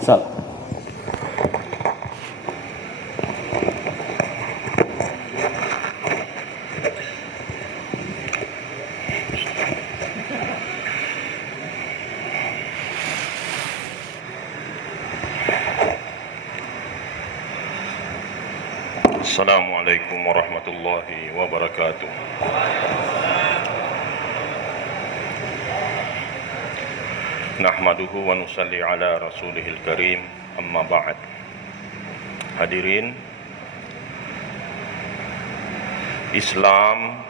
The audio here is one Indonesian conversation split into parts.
Sal. Assalamualaikum warahmatullahi wabarakatuh. Nahmaduhu wa nusalli ala rasulihil karim, amma ba'd. Hadirin, Islam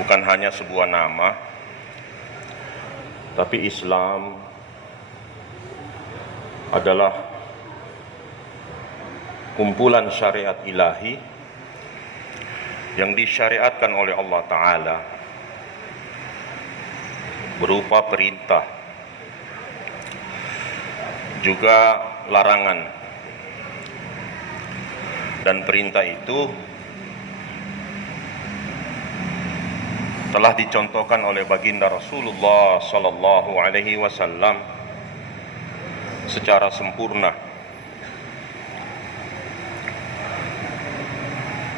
bukan hanya sebuah nama, tapi Islam adalah kumpulan syariat ilahi yang disyariatkan oleh Allah Ta'ala berupa perintah, juga larangan. Dan perintah itu telah dicontohkan oleh baginda Rasulullah sallallahu alaihi wasallam secara sempurna.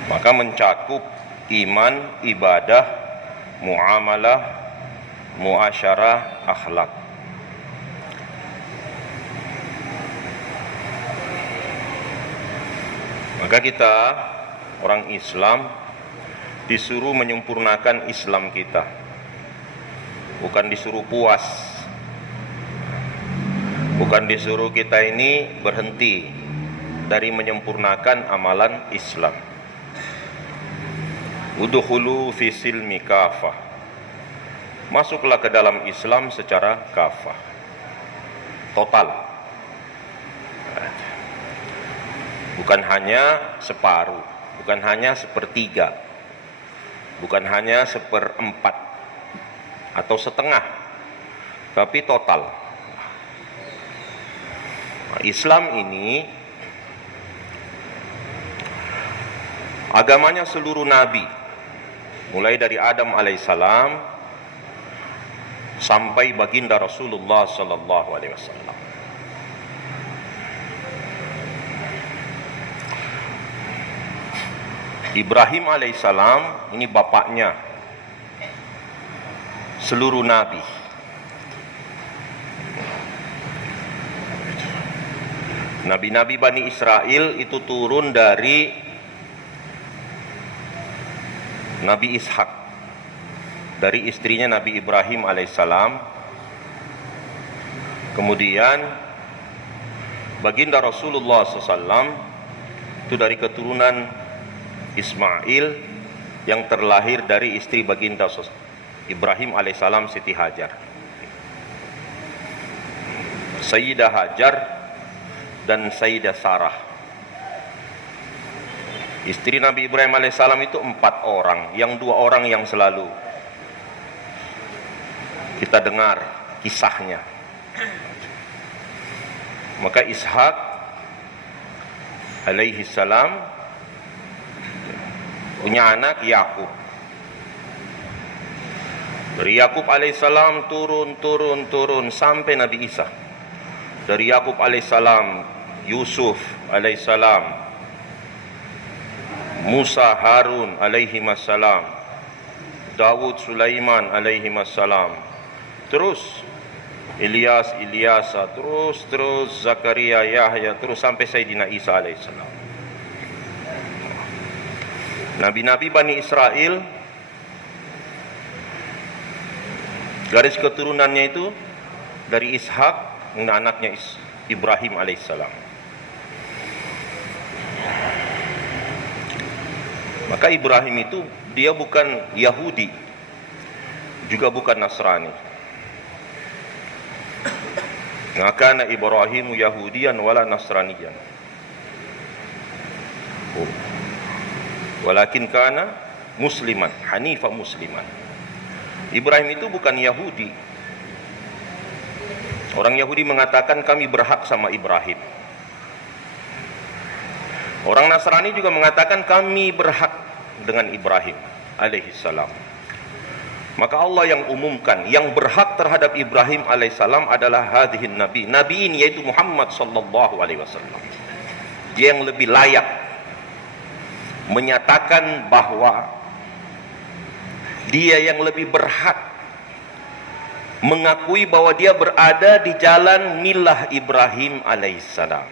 Maka mencakup iman, ibadah, muamalah, muasyarah, akhlak. Maka kita, orang Islam, disuruh menyempurnakan Islam kita, bukan disuruh puas, bukan disuruh kita ini berhenti dari menyempurnakan amalan Islam. Udkhulu fi silmi kafah, masuklah ke dalam Islam secara kafah, total, bukan hanya separuh, bukan hanya sepertiga, bukan hanya seperempat atau setengah, tapi total. Islam ini agamanya seluruh nabi, mulai dari Adam alaihissalam sampai baginda Rasulullah sallallahu alaihi wasallam. Ibrahim alaihissalam ini bapaknya seluruh nabi. Nabi-nabi Bani Israel itu turun dari Nabi Ishak, dari istrinya Nabi Ibrahim alaihissalam. Kemudian baginda Rasulullah SAW itu dari keturunan Ismail yang terlahir dari istri baginda Ibrahim alaihissalam, Siti Hajar. Sayyidah Hajar dan Sayyidah Sarah. Istri Nabi Ibrahim alaihissalam itu 4 orang, yang 2 orang yang selalu kita dengar kisahnya. Maka Ishak alaihi salam punya anak Yakub. Dari Yakub alaihi salam turun sampai Nabi Isa. Dari Yakub alaihi salam Yusuf alaihi salam, Musa, Harun alaihi wassalam, Dawud, Sulaiman alaihi wassalam, terus Ilyas, Ilyasa, terus Zakaria, Yahya, terus sampai Sayyidina Isa alaihissalam. Nabi-nabi Bani Israel, garis keturunannya itu dari Ishak, anaknya Ibrahim alaihissalam. Maka Ibrahim itu dia bukan Yahudi, juga bukan Nasrani. Maka Ibrahim Yahudiyan wala Nasraniyan, walakin kana musliman, hanifa musliman. Ibrahim itu bukan Yahudi. Orang Yahudi mengatakan kami berhak sama Ibrahim. Orang Nasrani juga mengatakan kami berhak dengan Ibrahim alaihissalam. Maka Allah yang umumkan, yang berhak terhadap Ibrahim alaihissalam adalah hadihin nabi. Nabi ini yaitu Muhammad sallallahu alaihi wasallam. Dia yang lebih layak menyatakan bahwa dia yang lebih berhak mengakui bahwa dia berada di jalan milah Ibrahim alaihissalam.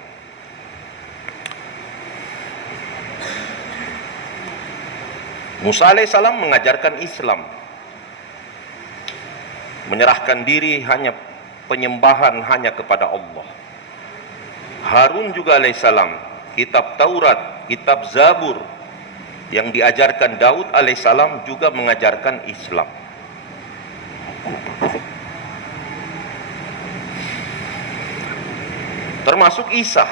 Musa alaihissalam mengajarkan Islam, menyerahkan diri hanya penyembahan hanya kepada Allah. Harun juga alaihissalam, kitab Taurat, kitab Zabur yang diajarkan Daud alaihissalam juga mengajarkan Islam. Termasuk Isa,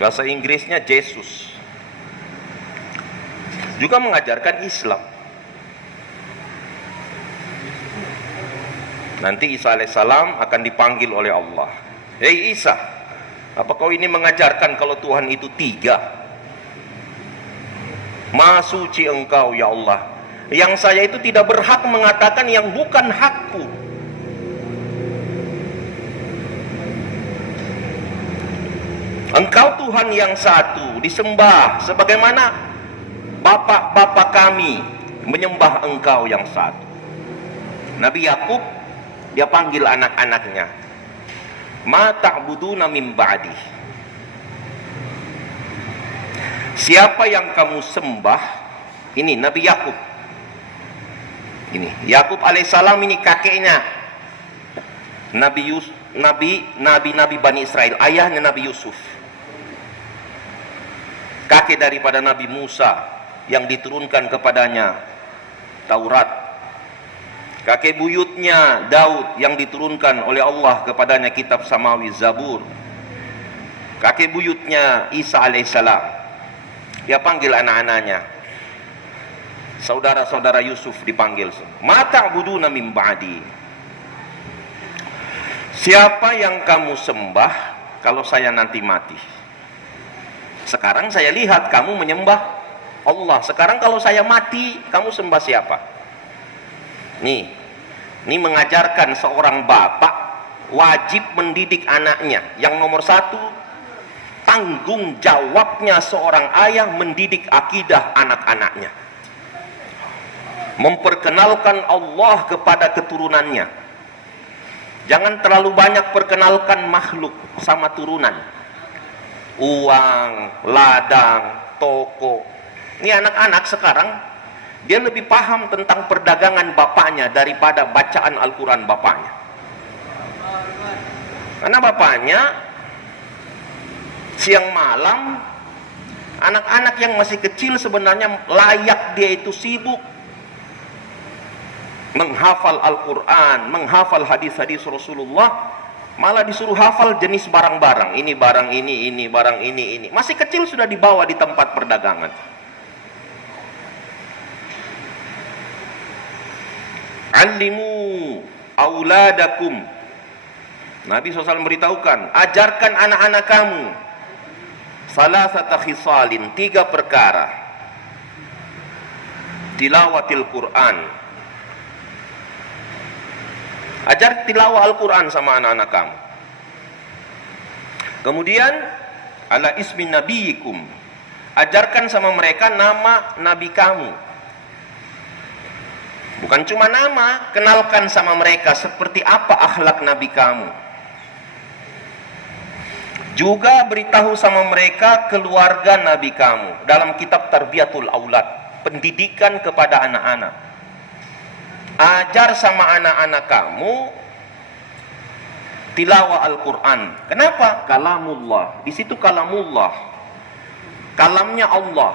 bahasa Inggrisnya Jesus, juga mengajarkan Islam. Nanti Isa alaihissalam akan dipanggil oleh Allah. Hei Isa, apa kau ini mengajarkan kalau Tuhan itu tiga? Maha suci engkau ya Allah, yang saya itu tidak berhak mengatakan yang bukan hakku. Engkau Tuhan yang satu, disembah sebagaimana bapak-bapak kami menyembah engkau yang satu. Nabi Yakub, dia panggil anak-anaknya, ma ta'buduna min ba'di. Siapa yang kamu sembah? Ini Nabi Yakub. Ini Yakub alaihissalam, ini kakeknya Nabi Bani Israel, ayahnya Nabi Yusuf, kakek daripada Nabi Musa yang diturunkan kepadanya Taurat, kakek buyutnya Daud yang diturunkan oleh Allah kepadanya kitab Samawi Zabur, kakek buyutnya Isa alaihissalam. Dia panggil anak-anaknya, saudara-saudara Yusuf dipanggil, mata buduna min ba'di. Siapa yang kamu sembah kalau saya nanti mati? Sekarang saya lihat kamu menyembah Allah. Sekarang kalau saya mati, kamu sembah siapa? Ini mengajarkan seorang bapak wajib mendidik anaknya. Yang nomor satu, tanggung jawabnya seorang ayah mendidik akidah anak-anaknya, memperkenalkan Allah kepada keturunannya. Jangan terlalu banyak perkenalkan makhluk sama turunan, uang, ladang, toko. Ini anak-anak sekarang dia lebih paham tentang perdagangan bapaknya daripada bacaan Al-Quran bapaknya. Karena bapaknya siang malam, anak-anak yang masih kecil sebenarnya layak dia itu sibuk menghafal Al-Quran, menghafal hadis-hadis Rasulullah, malah disuruh hafal jenis barang-barang. Ini barang ini barang ini. Masih kecil sudah dibawa di tempat perdagangan. Alimu auladakum. Nabi SAW memberitahukan, ajarkan anak-anak kamu salasata khisalin, 3 perkara. Tilawatil Quran. Ajar tilawah Al-Quran sama anak-anak kamu. Kemudian ala ismi nabiyikum. Ajarkan sama mereka nama nabi kamu. Bukan cuma nama, kenalkan sama mereka seperti apa akhlak nabi kamu. Juga beritahu sama mereka keluarga nabi kamu dalam kitab Tarbiyatul Aulad, pendidikan kepada anak-anak. Ajar sama anak-anak kamu tilawah Al-Quran. Kenapa? Kalamullah. Di situ kalamullah, kalamnya Allah.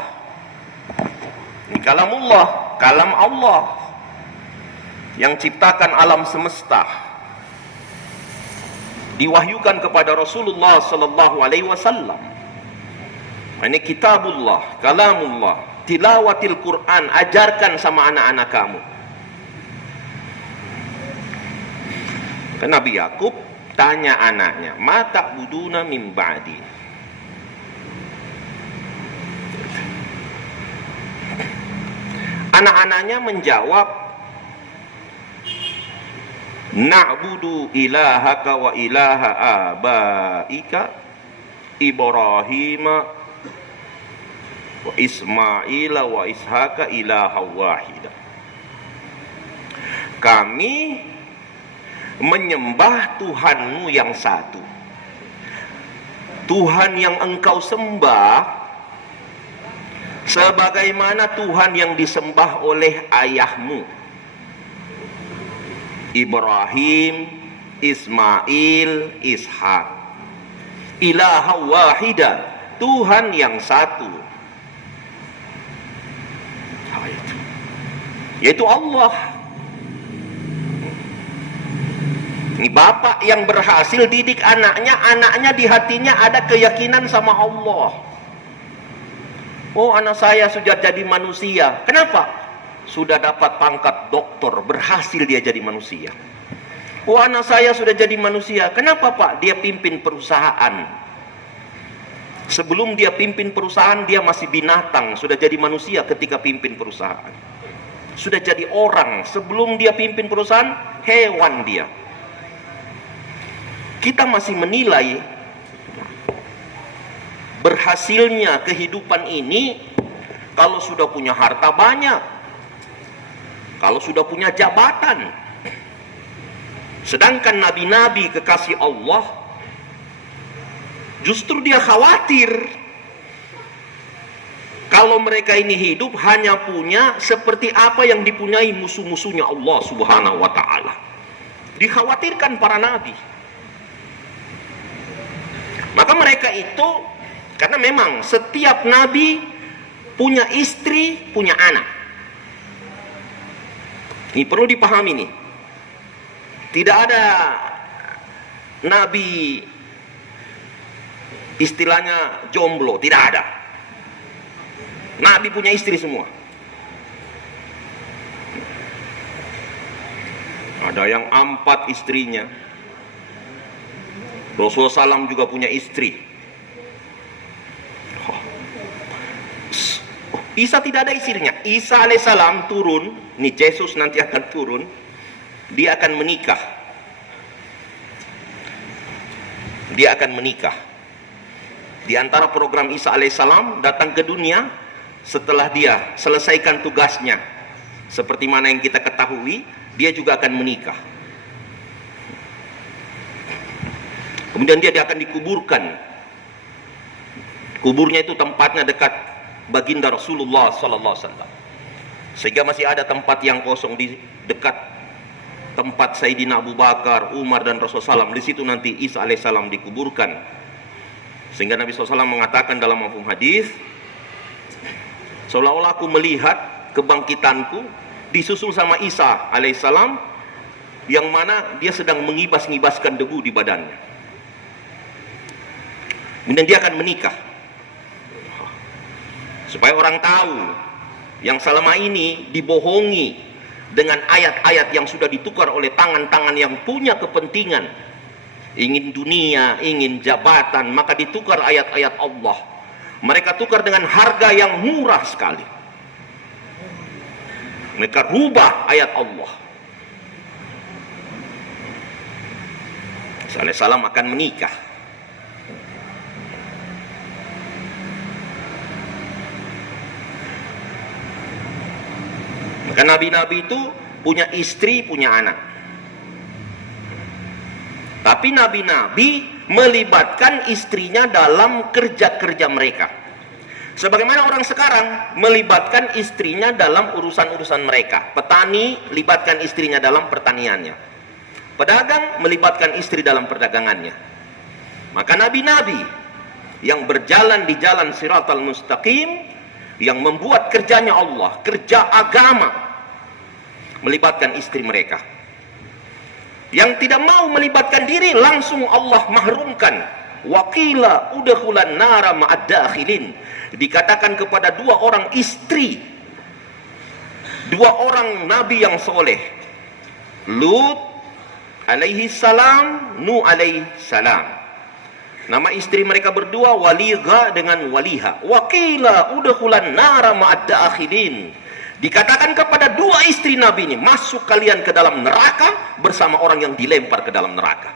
Ini kalamullah, kalam Allah yang ciptakan alam semesta, diwahyukan kepada Rasulullah sallallahu alaihi wasallam. Ini kitabullah, kalamullah, tilawatil Quran. Ajarkan sama anak-anak kamu. Nabi Yakub tanya anaknya, ma ta'buduna min ba'di. Anak-anaknya menjawab, na'budu ilahaka wa ilaha abaika Ibrahim wa Ismail wa Ishaka ilaha wahida. Kami menyembah Tuhanmu yang satu. Tuhan yang engkau sembah sebagaimana Tuhan yang disembah oleh ayahmu Ibrahim, Ismail, Ishak. Ilaha wahida, Tuhan yang satu, yaitu Allah. Ini bapak yang berhasil didik anaknya, anaknya di hatinya ada keyakinan sama Allah. Oh, anak saya sudah jadi manusia. Kenapa? Sudah dapat pangkat doktor, berhasil dia jadi manusia. Oh, anak saya sudah jadi manusia. Kenapa, Pak? Dia pimpin perusahaan. Sebelum dia pimpin perusahaan, dia masih binatang. Sudah jadi manusia ketika pimpin perusahaan. Sudah jadi orang. Sebelum dia pimpin perusahaan, hewan dia. Kita masih menilai berhasilnya kehidupan ini kalau sudah punya harta banyak, kalau sudah punya jabatan. Sedangkan nabi-nabi kekasih Allah justru dia khawatir kalau mereka ini hidup hanya punya seperti apa yang dipunyai musuh-musuhnya Allah Subhanahu wa ta'ala. Dikhawatirkan para nabi. Maka mereka itu, karena memang setiap nabi punya istri, punya anak. Ini perlu dipahami nih. Tidak ada nabi istilahnya jomblo, tidak ada. Nabi punya istri semua. Ada yang 4 istrinya. Rasulullah SAW juga punya istri. Isa tidak ada istrinya. Isa alaihissalam turun, nih Yesus nanti akan turun, dia akan menikah. Dia akan menikah. Di antara program Isa alaihissalam datang ke dunia setelah dia selesaikan tugasnya, seperti mana yang kita ketahui, dia juga akan menikah. Kemudian dia akan dikuburkan. Kuburnya itu tempatnya dekat baginda Rasulullah sallallahu alaihi wasallam. Sehingga masih ada tempat yang kosong di dekat tempat Sayyidina Abu Bakar, Umar dan Rasulullah SAW. Di situ nanti Isa alaihissalam dikuburkan. Sehingga Nabi SAW mengatakan dalam mafhum hadis, seolah-olah aku melihat kebangkitanku disusul sama Isa alaihissalam, yang mana dia sedang mengibas-ngibaskan debu di badannya. Kemudian dia akan menikah. Supaya orang tahu yang selama ini dibohongi dengan ayat-ayat yang sudah ditukar oleh tangan-tangan yang punya kepentingan, ingin dunia, ingin jabatan, maka ditukar ayat-ayat Allah. Mereka tukar dengan harga yang murah sekali. Mereka rubah ayat Allah. Isa alaihissalam akan menikah. Maka nabi-nabi itu punya istri, punya anak. Tapi nabi-nabi melibatkan istrinya dalam kerja-kerja mereka. Sebagaimana orang sekarang melibatkan istrinya dalam urusan-urusan mereka. Petani libatkan istrinya dalam pertaniannya. Pedagang melibatkan istri dalam perdagangannya. Maka nabi-nabi yang berjalan di jalan Siratal Mustaqim, yang membuat kerjanya Allah, kerja agama, melibatkan istri mereka. Yang tidak mau melibatkan diri, langsung Allah mahrumkan. Waqila udkhulan nara ma'ad dakhilin. Dikatakan kepada 2 orang istri, 2 orang nabi yang soleh, Lut alaihi salam, Nuh alaihi salam. Nama istri mereka berdua Waligha dengan Waliha. Waqila udkhulan nara ma'ad dakhilin. Dikatakan kepada dua istri Nabi ini, masuk kalian ke dalam neraka bersama orang yang dilempar ke dalam neraka.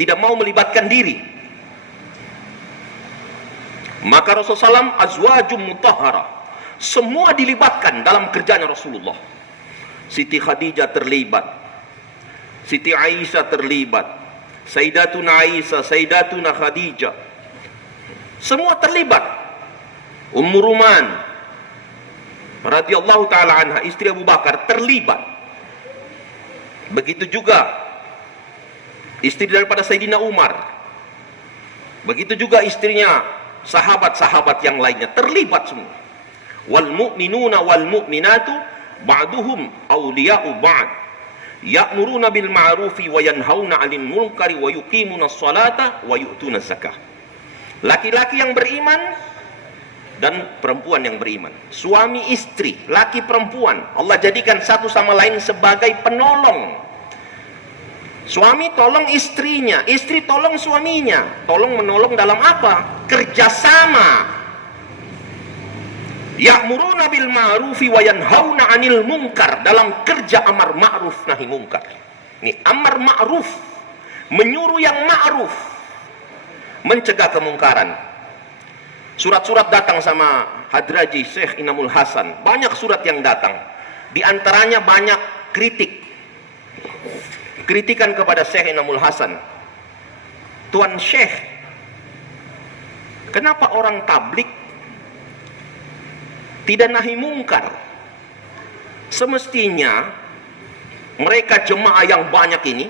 Tidak mau melibatkan diri. Maka Rasulullah SAW azwajum mutahhara, semua dilibatkan dalam kerjanya Rasulullah. Siti Khadijah terlibat, Siti Aisyah terlibat, Sayyidatuna Aisyah, Sayyidatuna Khadijah, semua terlibat. Ummu Ruman radhiyallahu taala anha, istri Abu Bakar, terlibat. Begitu juga istri daripada Sayyidina Umar. Begitu juga istrinya sahabat-sahabat yang lainnya terlibat semua. Wal mu'minuna wal mu'minatu ba'duhum awliya'u ba'd. Ya'muruna bil ma'rufi wa yanhauna 'anil munkari wa yuqimuna sholata wa yu'tuna zakah. Laki-laki yang beriman dan perempuan yang beriman, suami istri, laki perempuan, Allah jadikan satu sama lain sebagai penolong. Suami tolong istrinya, istri tolong suaminya. Tolong menolong dalam apa? Kerjasama. Ya'muruna bil ma'rufi wa yanhauna 'anil munkar, dalam kerja amar ma'ruf nahi munkar. Ini amar ma'ruf, menyuruh yang ma'ruf, mencegah kemungkaran. Surat-surat datang sama Hadraji Syekh Inamul Hasan, banyak surat yang datang. Di antaranya banyak kritikan kepada Syekh Inamul Hasan. Tuan Syekh, kenapa orang tablik tidak nahi mungkar? Semestinya mereka jemaah yang banyak ini,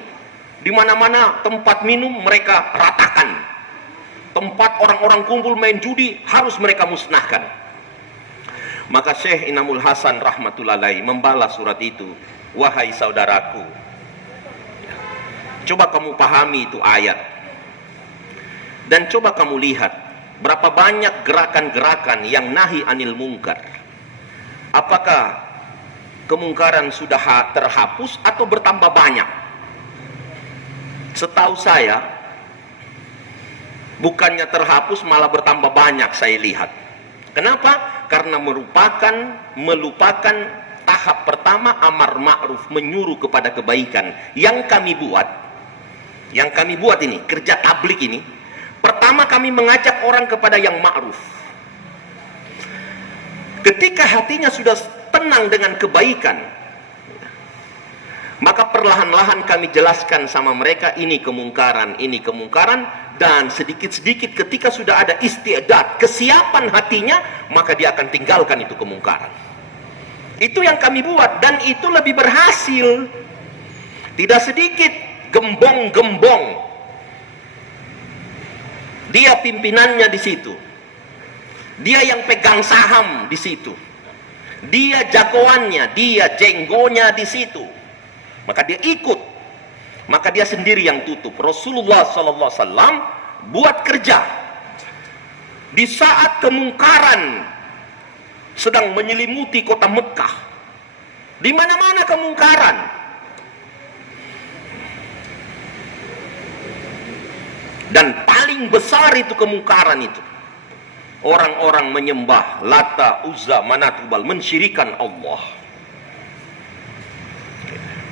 di mana-mana tempat minum mereka ratakan. Tempat orang-orang kumpul main judi harus mereka musnahkan. Maka Syekh Inamul Hasan rahmatullahi alaihi membalas surat itu. Wahai saudaraku, coba kamu pahami itu ayat, dan coba kamu lihat berapa banyak gerakan-gerakan yang nahi anil mungkar. Apakah kemungkaran sudah terhapus atau bertambah banyak? Setahu saya bukannya terhapus, malah bertambah banyak saya lihat. Kenapa? Karena melupakan tahap pertama, amar ma'ruf, menyuruh kepada kebaikan. Yang kami buat ini, kerja tablik ini, pertama kami mengajak orang kepada yang ma'ruf. Ketika hatinya sudah tenang dengan kebaikan, maka perlahan-lahan kami jelaskan sama mereka, ini kemungkaran, dan sedikit-sedikit ketika sudah ada istiadat, kesiapan hatinya, maka dia akan tinggalkan itu kemungkaran. Itu yang kami buat, dan itu lebih berhasil. Tidak sedikit gembong-gembong, dia pimpinannya di situ, dia yang pegang saham di situ, dia jagoannya, dia jenggonya di situ. Maka dia ikut, maka dia sendiri yang tutup. Rasulullah SAW buat kerja di saat kemungkaran sedang menyelimuti kota Mekah. Di mana-mana kemungkaran. Dan paling besar itu kemungkaran itu, orang-orang menyembah Lata, Uzza, Manat, Hubal, mensyirikan Allah.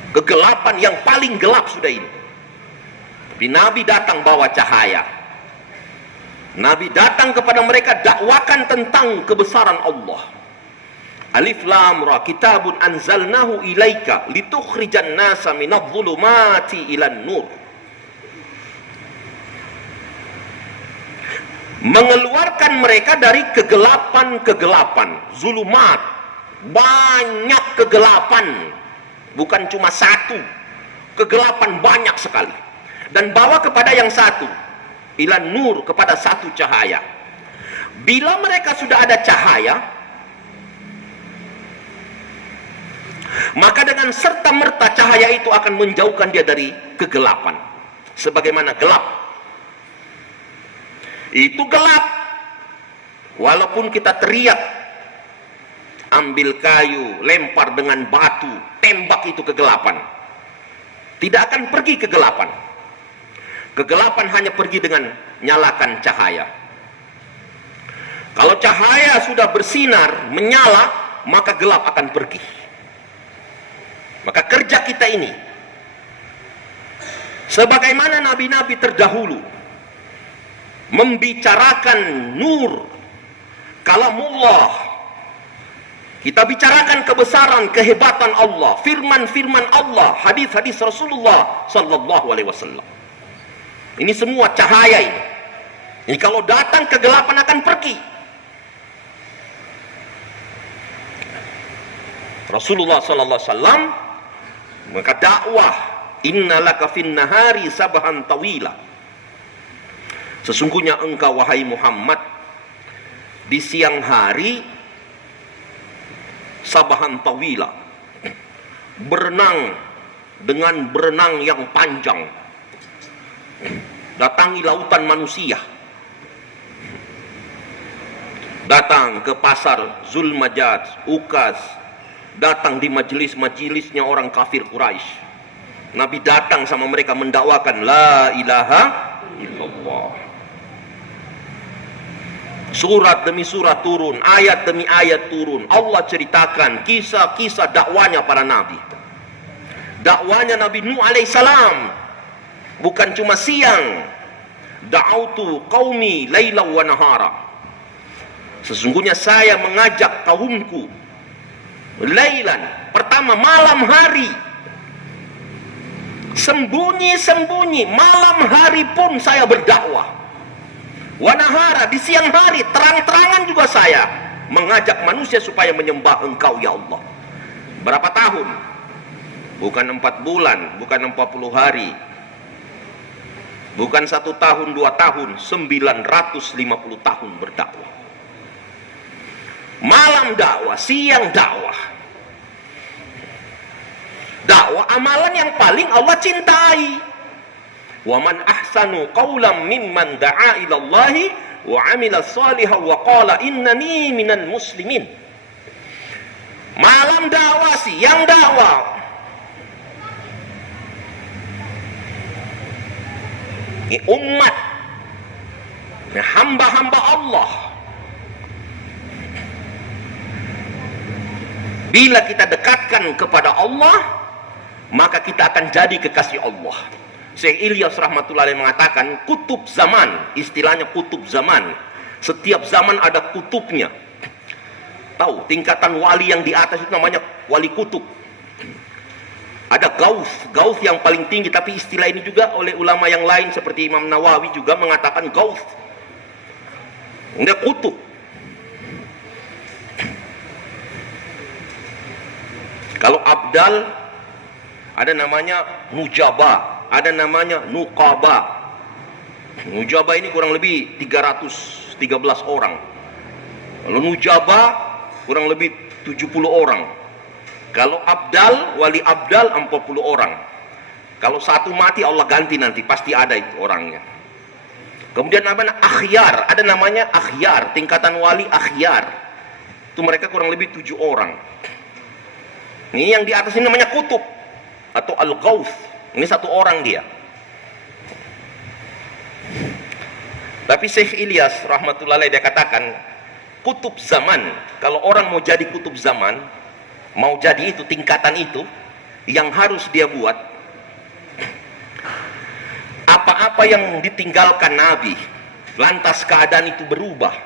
Kegelapan yang paling gelap sudah ini. Tapi Nabi datang bawa cahaya. Nabi datang kepada mereka, dakwakan tentang kebesaran Allah. Alif Lam Ra, kitabun anzalnahu ilaika litukhrijan nasa minadh-dhulumati ilan nur. Mengeluarkan mereka dari kegelapan-kegelapan, zulumat. Banyak kegelapan. Bukan cuma satu, kegelapan banyak sekali, dan bawa kepada yang satu, ilan nur, kepada satu cahaya. Bila mereka sudah ada cahaya, maka dengan serta merta cahaya itu akan menjauhkan dia dari kegelapan. Sebagaimana gelap itu gelap, walaupun kita teriak, ambil kayu, lempar dengan batu, tembak, itu kegelapan. Tidak akan pergi kegelapan. Kegelapan hanya pergi dengan nyalakan cahaya. Kalau cahaya sudah bersinar, menyala, maka gelap akan pergi. Maka kerja kita ini, sebagaimana nabi-nabi terdahulu membicarakan nur kalamullah, kita bicarakan kebesaran, kehebatan Allah, firman-firman Allah, hadis-hadis Rasulullah sallallahu alaihi wasallam. Ini semua cahaya ini. Ini kalau datang kegelapan akan pergi. Rasulullah sallallahu alaihi wasallam maka dakwah, innalaka fin nahari sabahan tawila. Sesungguhnya engkau wahai Muhammad di siang hari sabahan tawila, berenang dengan berenang yang panjang, datangi lautan manusia, datang ke pasar Zulmajad, Ukaz, datang di majelis-majelisnya orang kafir Quraisy. Nabi datang sama mereka mendakwakan la ilaha illallah. Surat demi surat turun, ayat demi ayat turun. Allah ceritakan kisah-kisah dakwanya para nabi. Dakwanya Nabi Nuh alaihissalam bukan cuma siang. Da'autu qaumi laila wa nahara. Sesungguhnya saya mengajak kaumku lailan, pertama malam hari, sembunyi-sembunyi, malam hari pun saya berdakwah. Wanahara, di siang hari, terang-terangan juga saya mengajak manusia supaya menyembah engkau ya Allah. Berapa tahun? Bukan 4 bulan, bukan 40 hari, bukan 1 tahun, 2 tahun, 950 tahun berdakwah. Malam dakwah, siang dakwah. Dakwah amalan yang paling Allah cintai. Wa man ahsanu qawlan mimman da'a ila Allahi wa 'amila shalihan wa qala innani minal muslimin. Malam dakwah, siang dakwah. Ini umat, hamba-hamba Allah. Bila kita dekatkan kepada Allah, maka kita akan jadi kekasih Allah. Syekh Ilyas rahmatullahi alaih mengatakan kutub zaman, istilahnya kutub zaman. Setiap zaman ada kutubnya. Tahu tingkatan wali yang di atas itu namanya wali kutub. Ada gaus yang paling tinggi, tapi istilah ini juga oleh ulama yang lain seperti Imam Nawawi juga mengatakan gaus. Dia kutub. Kalau abdal ada namanya nujaba, ada namanya nuqaba. Nujaba ini kurang lebih 313 orang. Kalau nujaba kurang lebih 70 orang. Kalau abdal, wali abdal 40 orang. Kalau satu mati Allah ganti nanti, pasti ada itu orangnya. Kemudian namanya akhyar, ada namanya akhyar, tingkatan wali akhyar. Itu mereka kurang lebih 7 orang. Ini yang di atas ini namanya kutub atau al-ghaus. Ini 1 orang dia. Tapi Syekh Ilyas rahmatullahi dia katakan kutub zaman, kalau orang mau jadi kutub zaman, mau jadi itu tingkatan itu, yang harus dia buat apa-apa yang ditinggalkan Nabi, lantas keadaan itu berubah.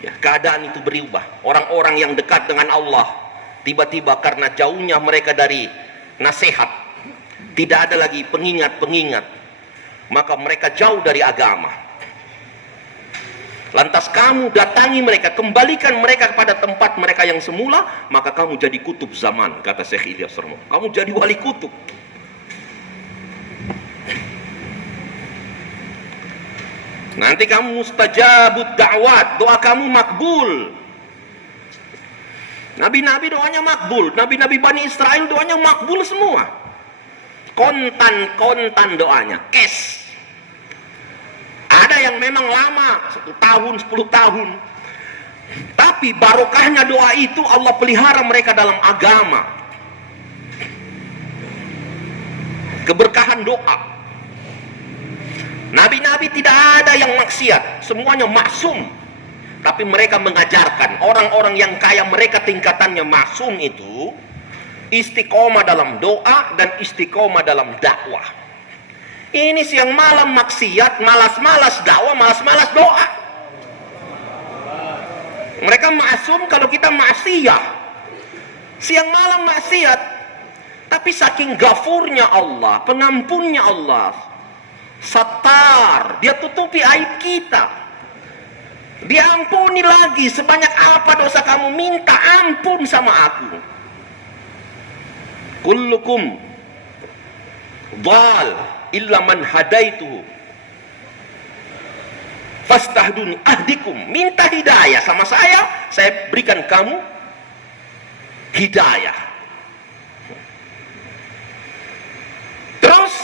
Ya, keadaan itu berubah. Orang-orang yang dekat dengan Allah, tiba-tiba karena jauhnya mereka dari nasihat, tidak ada lagi pengingat-pengingat, maka mereka jauh dari agama. Lantas kamu datangi mereka, kembalikan mereka kepada tempat mereka yang semula, maka kamu jadi kutub zaman, kata Syekh Ilyas. Kamu jadi wali kutub. Nanti kamu mustajabut da'wat, doa kamu makbul. Nabi-nabi doanya makbul, nabi-nabi Bani Israel doanya makbul semua. Kontan doanya, cash. Ada yang memang lama, 1 tahun, 10 tahun. Tapi barokahnya doa itu Allah pelihara mereka dalam agama. Keberkahan doa. Nabi-nabi tidak ada yang maksiat, semuanya maksum. Tapi mereka mengajarkan orang-orang yang kaya, mereka tingkatannya maksum itu istiqomah dalam doa dan istiqomah dalam dakwah. Ini siang malam maksiat, malas-malas dakwah, malas-malas doa. Mereka maksum kalau kita maksiat. Siang malam maksiat. Tapi saking gafurnya Allah, pengampunnya Allah, Sattar, dia tutupi aib kita. Diampuni lagi, sebanyak apa dosa kamu, minta ampun sama aku. Kullukum dhal illa man hadaituhu fastahduni ahdikum. Minta hidayah sama saya berikan kamu hidayah. Terus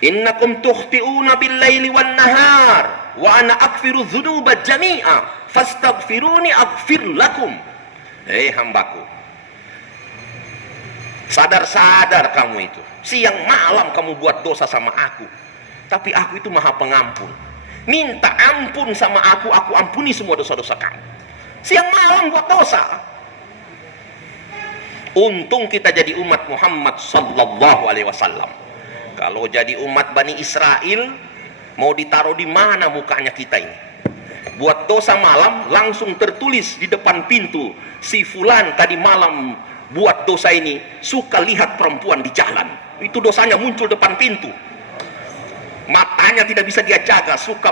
innakum tukhti'una bil-laili wan-nahar wa ana aghfiru dzunuba jami'a fastaghfiruni aghfir lakum. Hambaku, sadar-sadar kamu itu siang malam kamu buat dosa sama aku, tapi aku itu maha pengampun. Minta ampun sama aku ampuni semua dosa-dosa kamu. Siang malam buat dosa. Untung kita jadi umat Muhammad sallallahu alaihi wasallam. Kalau jadi umat Bani Israel, mau ditaruh di mana mukanya kita ini? Buat dosa malam langsung tertulis di depan pintu, si fulan tadi malam buat dosa ini, suka lihat perempuan di jalan. Itu dosanya muncul depan pintu. Matanya tidak bisa dia jaga, suka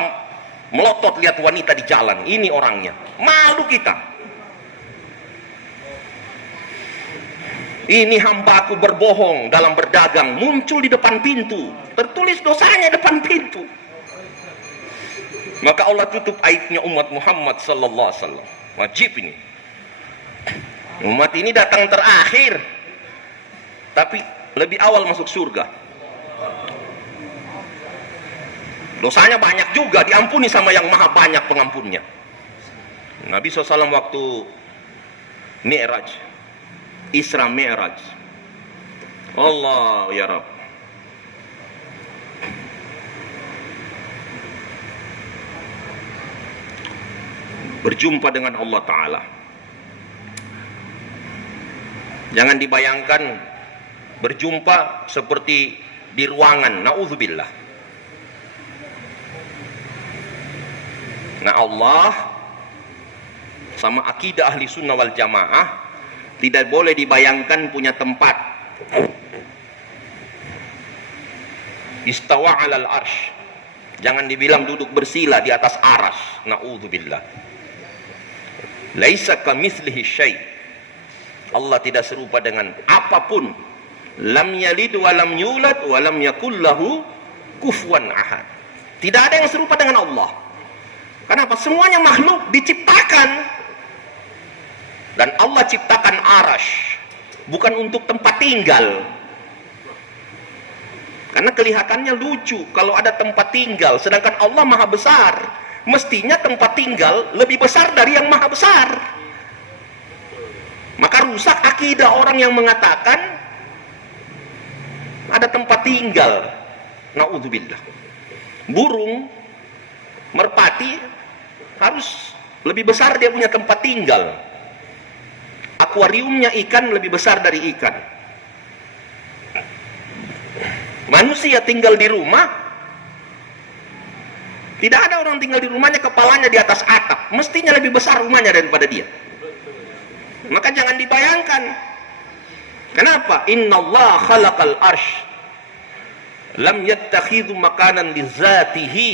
melotot lihat wanita di jalan. Ini orangnya. Malu kita. Ini hambaku berbohong dalam berdagang, muncul di depan pintu, tertulis dosanya depan pintu. Maka Allah tutup aibnya umat Muhammad sallallahu alaihi wasallam. Wajib ini. Umat ini datang terakhir, tapi lebih awal masuk surga. Dosanya banyak juga, diampuni sama yang maha banyak pengampunnya. Nabi SAW waktu Mi'raj, Isra Mi'raj, Allah ya Rabb, berjumpa dengan Allah Ta'ala. Jangan dibayangkan berjumpa seperti di ruangan, na'udzubillah. Nah, Allah sama akidah ahli sunnah wal jamaah tidak boleh dibayangkan punya tempat. Istawa 'alal arsy. Jangan dibilang duduk bersila di atas aras, na'udzubillah. Laisa kamitslihi syai'. Allah tidak serupa dengan apapun. Lam yalid wa lam yulad wa lam yakul lahu kufuwan ahad. Tidak ada yang serupa dengan Allah. Kenapa? Semuanya makhluk diciptakan. Dan Allah ciptakan arasy bukan untuk tempat tinggal. Karena kelihatannya lucu kalau ada tempat tinggal, sedangkan Allah maha besar. Mestinya tempat tinggal lebih besar dari yang maha besar. Maka rusak akidah orang yang mengatakan ada tempat tinggal. Na'udzubillah. Burung merpati harus lebih besar dia punya tempat tinggal. Akuariumnya ikan lebih besar dari ikan. Manusia tinggal di rumah, tidak ada orang tinggal di rumahnya kepalanya di atas atap, mestinya lebih besar rumahnya daripada dia. Maka jangan dibayangkan. Kenapa? Innallaha khalaqal arsy lam yattakhidhu makanan li dzatihi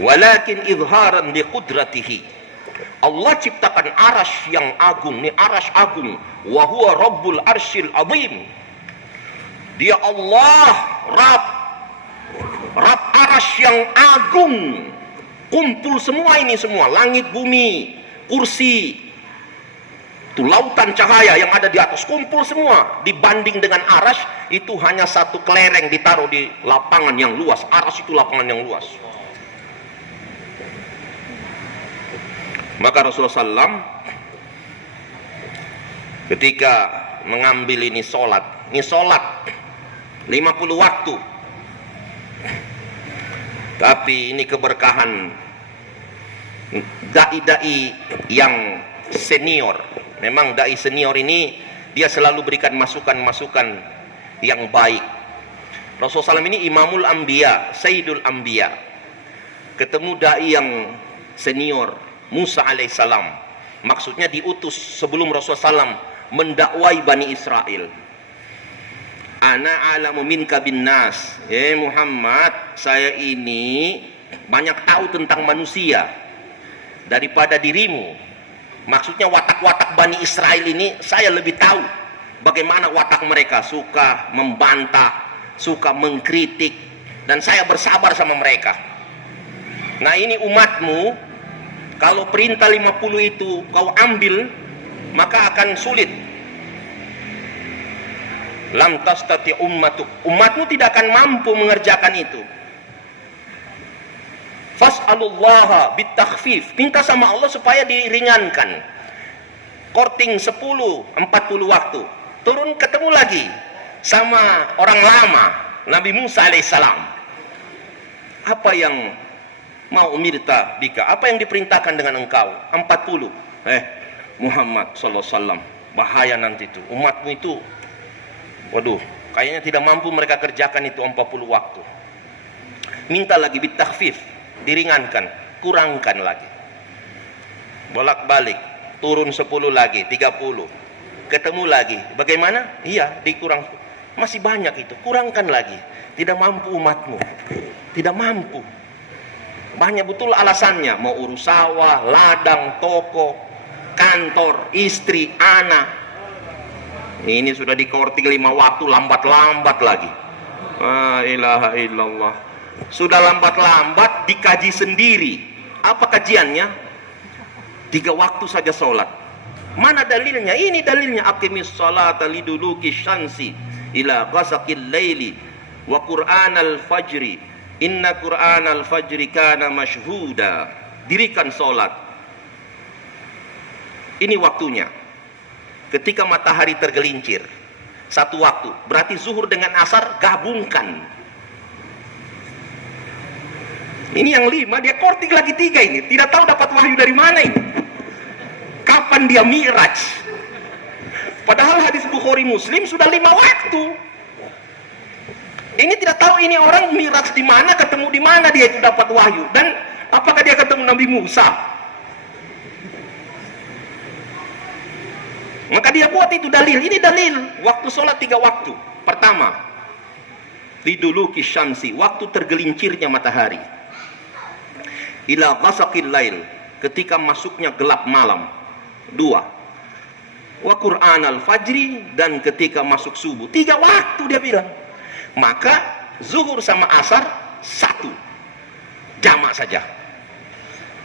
walakin izharan li qudratihi. Allah ciptakan arasy yang agung, ini arasy agung, wa huwa rabbul arsyil azim. Dia Allah, Rabb arasy yang agung. Kumpul semua ini semua, langit bumi, kursi, itu lautan cahaya yang ada di atas, kumpul semua. Dibanding dengan arasy, itu hanya satu kelereng ditaruh di lapangan yang luas. Arasy itu lapangan yang luas. Maka Rasulullah SAW ketika mengambil ini sholat 50 waktu, Tapi ini keberkahan dai-dai yang senior. Memang dai senior ini dia selalu berikan masukan-masukan yang baik. Rasulullah SAW ini Imamul Anbiya, Sayyidul Anbiya. Ketemu dai yang senior, Musa alaihissalam. Maksudnya diutus sebelum Rasulullah SAW mendakwai Bani Israel. Ana alamu minka bin nas. Muhammad, saya ini banyak tahu tentang manusia daripada dirimu. Maksudnya watak-watak Bani Israel ini saya lebih tahu bagaimana watak mereka, suka membantah, suka mengkritik, dan saya bersabar sama mereka. Nah, ini umatmu, kalau perintah 50 itu kau ambil, maka akan sulit. Lam tastati umatmu tidak akan mampu mengerjakan itu. Fas'alullaha bitakhfif, minta sama Allah supaya diringankan. Korting 10, 40 waktu. Turun ketemu lagi sama orang lama, Nabi Musa alaihissalam. Apa yang mau umirta bika? Apa yang diperintahkan dengan engkau? 40. Muhammad sallallahu alaihi wasallam, bahaya nanti itu. Umatmu itu, waduh, kayaknya tidak mampu mereka kerjakan itu 40 waktu. Minta lagi bitakhfif, diringankan, kurangkan lagi. Bolak-balik, turun 10 lagi, 30. Ketemu lagi, bagaimana? Iya, dikurang. Masih banyak itu, kurangkan lagi. Tidak mampu umatmu, tidak mampu. Banyak betul alasannya, mau urus sawah, ladang, toko, kantor, istri, anak. Ini sudah dikorting 5 waktu, lambat-lambat lagi. La ilaha illallah. Sudah lambat-lambat dikaji sendiri. Apa kajiannya? 3 waktu saja sholat. Mana dalilnya? Ini dalilnya. Aqimis sholata liduluki syamsi ila ghasaqil laili wa qur'anal fajri inna qur'anal fajri kana mashhuda. Dirikan sholat. Ini waktunya. Ketika matahari tergelincir, 1 waktu. Berarti zuhur dengan asar gabungkan. Ini yang 5, dia korting lagi 3 ini. Tidak tahu dapat wahyu dari mana ini. Kapan dia mi'raj? Padahal hadis Bukhari Muslim sudah 5 waktu. Ini tidak tahu ini orang mi'raj di mana, ketemu di mana dia itu dapat wahyu. Dan apakah dia ketemu Nabi Musa? Maka dia buat itu dalil. Ini dalil. Waktu sholat 3 waktu. Pertama, liduluki syamsi, waktu tergelincirnya matahari. Ila ghasaqil lail, ketika masuknya gelap malam. 2, wa qur'anal fajri, dan ketika masuk subuh. 3 waktu dia bilang. Maka zuhur sama asar 1 jamak saja.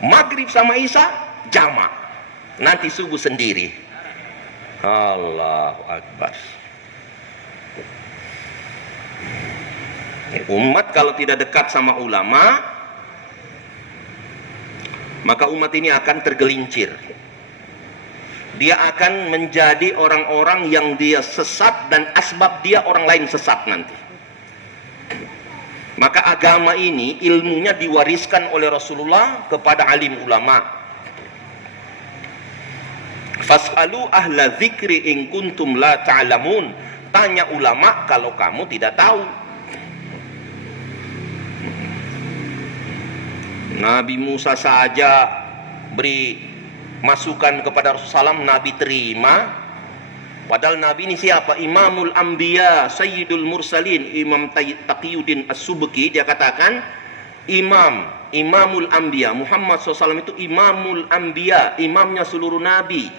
Maghrib sama isya jamak. Nanti subuh sendiri. Allahu Akbar. Umat kalau tidak dekat sama ulama, maka umat ini akan tergelincir. Dia akan menjadi orang-orang yang dia sesat, dan asbab dia orang lain sesat nanti. Maka agama ini ilmunya diwariskan oleh Rasulullah kepada alim ulama. Fas'alu ahla dzikri in kuntum la ta'lamun. Tanya ulama kalau kamu tidak tahu. Nabi Musa saja beri masukan kepada Rasulullah SAW, Nabi terima. Padahal Nabi ini siapa? Imamul Anbiya, Sayyidul Mursalin. Imam Taqiyuddin As-Subki, dia katakan Imamul Anbiya, Muhammad SAW itu Imamul Anbiya, imamnya seluruh Nabi.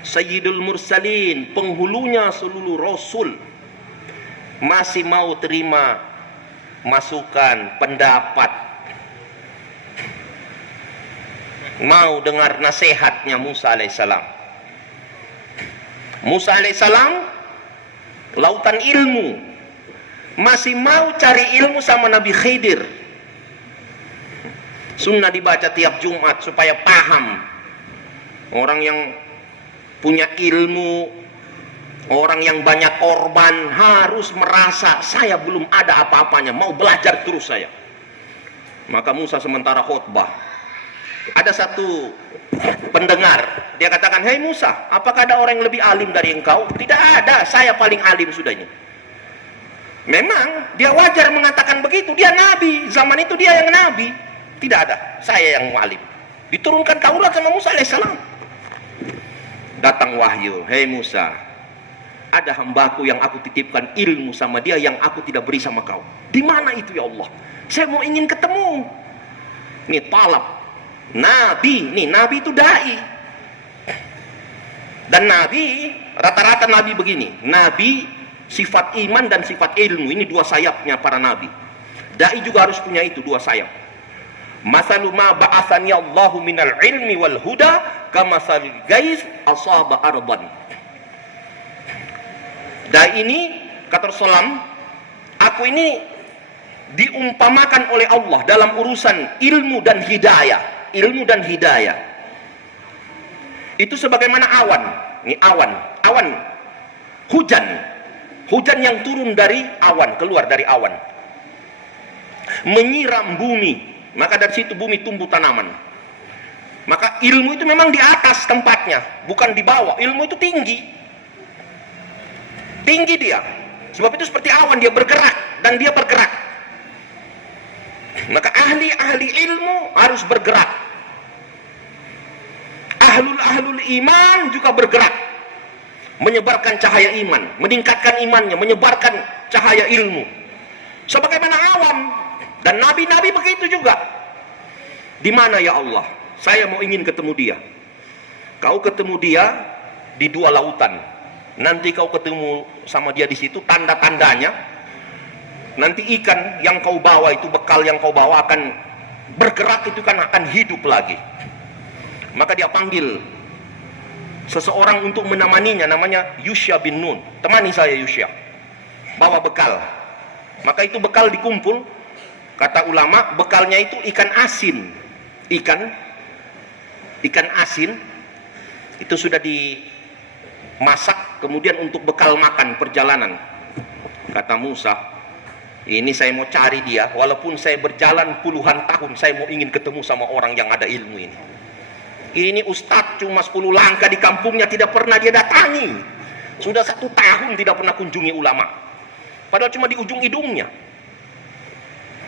Sayyidul Mursalin, penghulunya seluruh Rasul. Masih mau terima masukan, pendapat, mau dengar nasihatnya Musa alaihissalam. Musa alaihissalam lautan ilmu, masih mau cari ilmu sama Nabi Khidir. Sunnah dibaca tiap Jumat supaya paham. Orang yang punya ilmu, orang yang banyak korban harus merasa saya belum ada apa-apanya, mau belajar terus saya. Maka Musa sementara khutbah, ada satu pendengar, dia katakan, "Hei Musa, apakah ada orang yang lebih alim dari engkau?" "Tidak ada, saya paling alim sudah ini." Memang dia wajar mengatakan begitu, dia nabi, zaman itu dia yang nabi. Tidak ada, saya yang alim. Diturunkan Taurat sama Musa alaihissalam. Datang wahyu, "Hei Musa, ada hambaku yang aku titipkan ilmu sama dia yang aku tidak beri sama kau." "Di mana itu ya Allah? Saya mau ingin ketemu." Ini talab. Nabi, nih nabi itu dai. Dan nabi, rata-rata nabi begini. Nabi sifat iman dan sifat ilmu, ini dua sayapnya para nabi. Dai juga harus punya itu dua sayap. "Masalu ma ba'athani Allahu minal ilmi wal huda kamasal gais asaba arban." Dai ini, kata Rasulullah, aku ini diumpamakan oleh Allah dalam urusan ilmu dan hidayah. Ilmu dan hidayah itu sebagaimana awan. Ini awan hujan yang turun dari awan, keluar dari awan, menyiram bumi, maka dari situ bumi tumbuh tanaman. Maka ilmu itu memang di atas tempatnya, bukan di bawah. Ilmu itu tinggi dia, sebab itu seperti awan, dia bergerak dan dia bergerak. Maka ahli ilmu harus bergerak. Ahlul iman juga bergerak, menyebarkan cahaya iman, meningkatkan imannya, menyebarkan cahaya ilmu. Sebagaimana awan. Dan nabi-nabi begitu juga. Di mana ya Allah? Saya mau ingin ketemu dia. Kau ketemu dia di dua lautan. Nanti kau ketemu sama dia di situ, tanda-tandanya nanti ikan yang kau bawa itu, bekal yang kau bawa akan bergerak, itu kan akan hidup lagi. Maka dia panggil seseorang untuk menemaninya, namanya Yusya bin Nun. "Temani saya Yusya, bawa bekal." Maka itu bekal dikumpul. Kata ulama, bekalnya itu ikan asin. Ikan asin itu sudah dimasak kemudian untuk bekal makan perjalanan. Kata Musa, "Ini saya mau cari dia, walaupun saya berjalan puluhan tahun, saya mau ingin ketemu sama orang yang ada ilmu ini. Ini ustadz cuma 10 langkah di kampungnya tidak pernah dia datangi. Sudah 1 tahun tidak pernah kunjungi ulama. Padahal cuma di ujung hidungnya.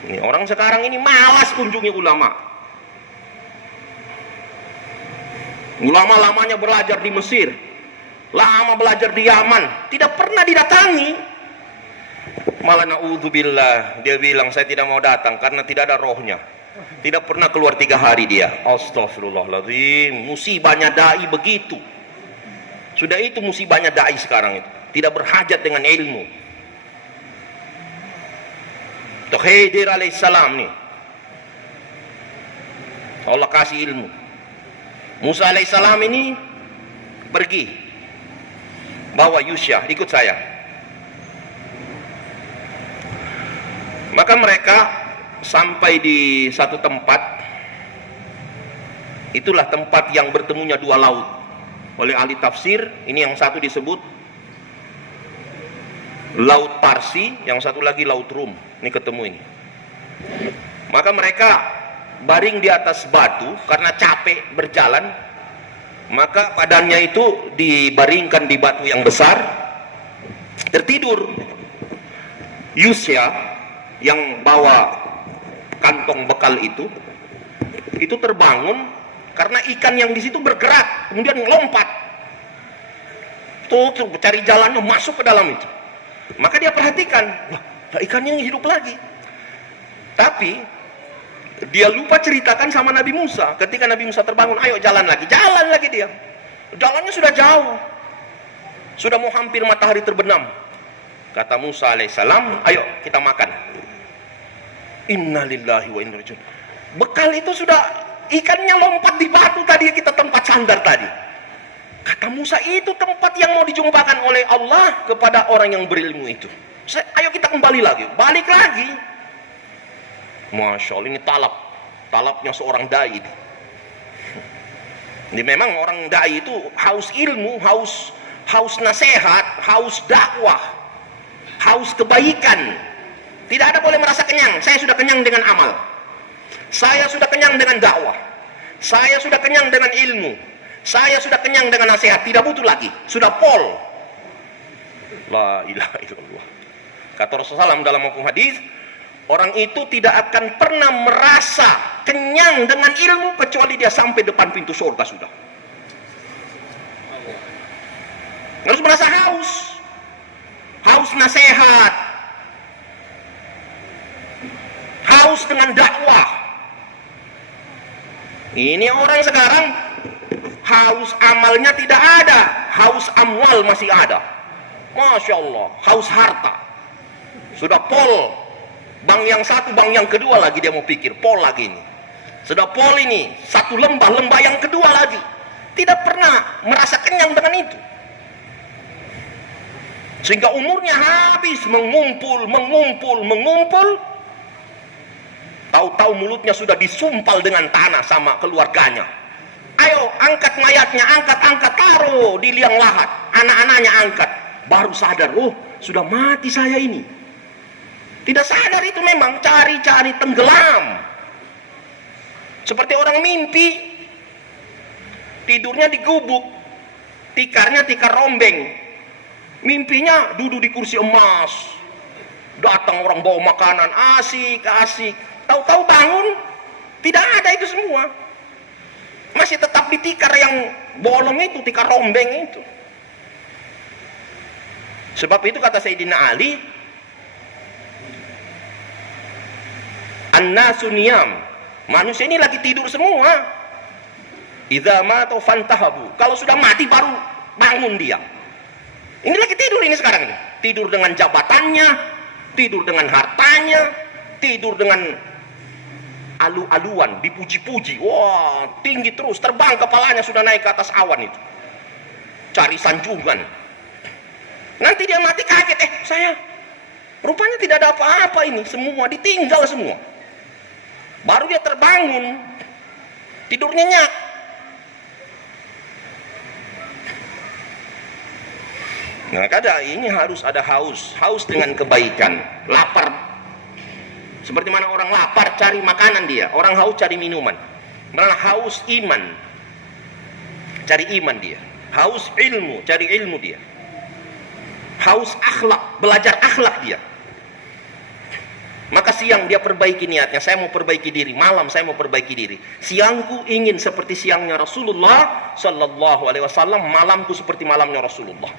Ini orang sekarang ini malas kunjungi ulama. Ulama lamanya belajar di Mesir, lama belajar di Yaman, tidak pernah didatangi. Malah na'udzubillah, dia bilang saya tidak mau datang karena tidak ada rohnya. Tidak pernah keluar 3 hari dia. Astagfirullahaladzim, musibahnya dai begitu. Sudah itu musibahnya dai sekarang itu, tidak berhajat dengan ilmu. Khidir alaihissalam nih, Allah kasih ilmu. Musa alaihissalam ini pergi, bawa Yusya, ikut saya. Maka mereka sampai di satu tempat, itulah tempat yang bertemunya 2 laut. Oleh ahli tafsir, ini yang satu disebut Laut Parsi, yang satu lagi Laut Rum. Ini ketemu ini. Maka mereka baring di atas batu karena capek berjalan. Maka badannya itu dibaringkan di batu yang besar, tertidur. Yusya yang bawa kantong bekal itu terbangun karena ikan yang di situ bergerak, kemudian lompat. Tuh cari jalannya masuk ke dalam itu. Maka dia perhatikan, wah, ikannya hidup lagi. Tapi dia lupa ceritakan sama Nabi Musa. Ketika Nabi Musa terbangun, ayo jalan lagi dia. Jalannya sudah jauh, sudah mau hampir matahari terbenam. Kata Musa alaihissalam, ayo kita makan. Innalillahi wa inna ilaihi raji'un. Bekal itu sudah, ikannya lompat di batu tadi, kita tempat sandar tadi. Kata Musa, itu tempat yang mau dijumpakan oleh Allah kepada orang yang berilmu itu. Ayo kita kembali lagi, balik lagi. Masya Allah, ini talapnya seorang dai. Ini memang orang dai itu haus ilmu, haus nasihat, haus dakwah, haus kebaikan. Tidak ada boleh merasa kenyang. Saya sudah kenyang dengan amal. Saya sudah kenyang dengan dakwah. Saya sudah kenyang dengan ilmu. Saya sudah kenyang dengan nasihat. Tidak butuh lagi. Sudah pol. La ilaha illallah. Kata Rasulullah SAW dalam hukum hadis, orang itu tidak akan pernah merasa kenyang dengan ilmu kecuali dia sampai depan pintu surga sudah. Harus merasa haus. Haus nasihat. Haus dengan dakwah. Ini orang sekarang haus amalnya tidak ada, haus amwal masih ada. Masya Allah, haus harta. Sudah pol, bank yang satu, bank yang kedua lagi dia mau pikir, pol lagi ini. Sudah pol ini, satu lembah yang kedua lagi. Tidak pernah merasa kenyang dengan itu. Sehingga umurnya habis mengumpul. Tahu-tahu mulutnya sudah disumpal dengan tanah sama keluarganya. Ayo angkat mayatnya, angkat, taruh di liang lahat. Anak-anaknya angkat. Baru sadar, oh sudah mati saya ini. Tidak sadar itu memang, cari-cari tenggelam. Seperti orang mimpi. Tidurnya di gubuk. Tikarnya tikar rombeng. Mimpinya duduk di kursi emas. Datang orang bawa makanan, asik. Tahu-tahu bangun, tidak ada itu semua. Masih tetap di tikar yang bolong itu, tikar rombeng itu. Sebab itu kata Sayyidina Ali, An-nasu niyam. Manusia ini lagi tidur semua. Idza matu fantahabu. Kalau sudah mati baru bangun dia. Ini lagi tidur ini sekarang ini. Tidur dengan jabatannya, tidur dengan hartanya, tidur dengan alu-aluan, dipuji-puji. Wah, tinggi terus, terbang kepalanya sudah naik ke atas awan itu. Cari sanjungan. Nanti dia mati kaget, saya rupanya tidak ada apa-apa ini, semua ditinggal semua. Baru dia terbangun, tidur nyenyak. Nah, kadang ini harus ada haus dengan kebaikan, lapar. Seperti mana orang lapar cari makanan dia, orang haus cari minuman. Malah haus iman, cari iman dia. Haus ilmu, cari ilmu dia. Haus akhlak, belajar akhlak dia. Maka siang dia perbaiki niatnya, saya mau perbaiki diri. Malam saya mau perbaiki diri. Siangku ingin seperti siangnya Rasulullah Sallallahu Alaihi Wasallam, malamku seperti malamnya Rasulullah.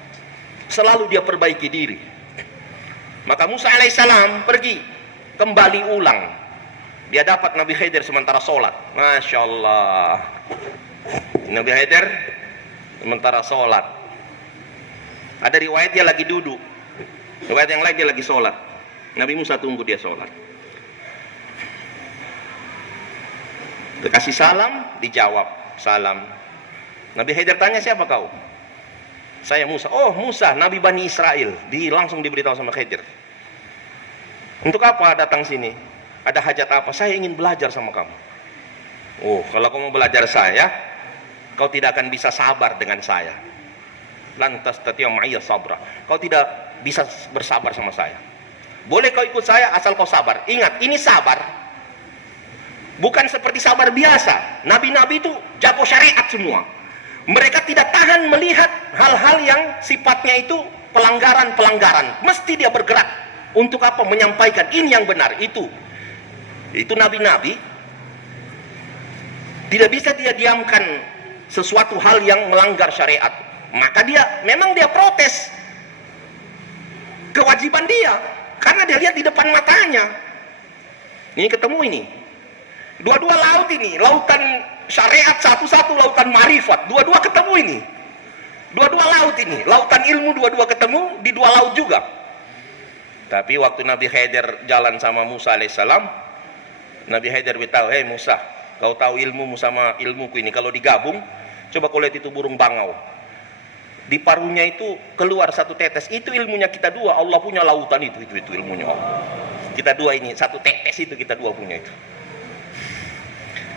Selalu dia perbaiki diri. Maka Musa alaihissalam pergi, kembali ulang. Dia dapat Nabi Khidir sementara sholat. Masya Allah. Nabi Khidir sementara sholat. Ada riwayat dia lagi duduk, riwayat yang lain dia lagi sholat. Nabi Musa tunggu dia sholat. Dikasih salam, dijawab salam. Nabi Khidir tanya, siapa kau? Saya Musa. Oh Musa, Nabi Bani Israel. Langsung diberitahu sama Khidir. Untuk apa datang sini? Ada hajat apa? Saya ingin belajar sama kamu. Oh, kalau kamu belajar saya, kau tidak akan bisa sabar dengan saya. Lantas tatiya ma'iyya sabra. Kau tidak bisa bersabar sama saya. Boleh kau ikut saya asal kau sabar. Ingat, ini sabar. Bukan seperti sabar biasa. Nabi-nabi itu jago syariat semua. Mereka tidak tahan melihat hal-hal yang sifatnya itu pelanggaran-pelanggaran. Mesti dia bergerak. Untuk apa? Menyampaikan ini yang benar. Itu nabi-nabi. Tidak bisa dia diamkan sesuatu hal yang melanggar syariat. Maka memang dia protes kewajiban dia. Karena dia lihat di depan matanya. Ini ketemu ini. Dua-dua laut ini. Lautan syariat satu-satu, lautan marifat. Dua-dua ketemu ini. Dua-dua laut ini. Lautan ilmu dua-dua ketemu di dua laut juga. Tapi waktu Nabi Khidir jalan sama Musa alaihissalam, Nabi Khidir beritahu, hei Musa, kau tahu ilmumu sama ilmuku ini, kalau digabung, coba kau lihat itu burung bangau. Di paruhnya itu keluar satu tetes, itu ilmunya kita dua. Allah punya lautan itu ilmunya Allah. Kita dua ini, satu tetes itu kita dua punya itu.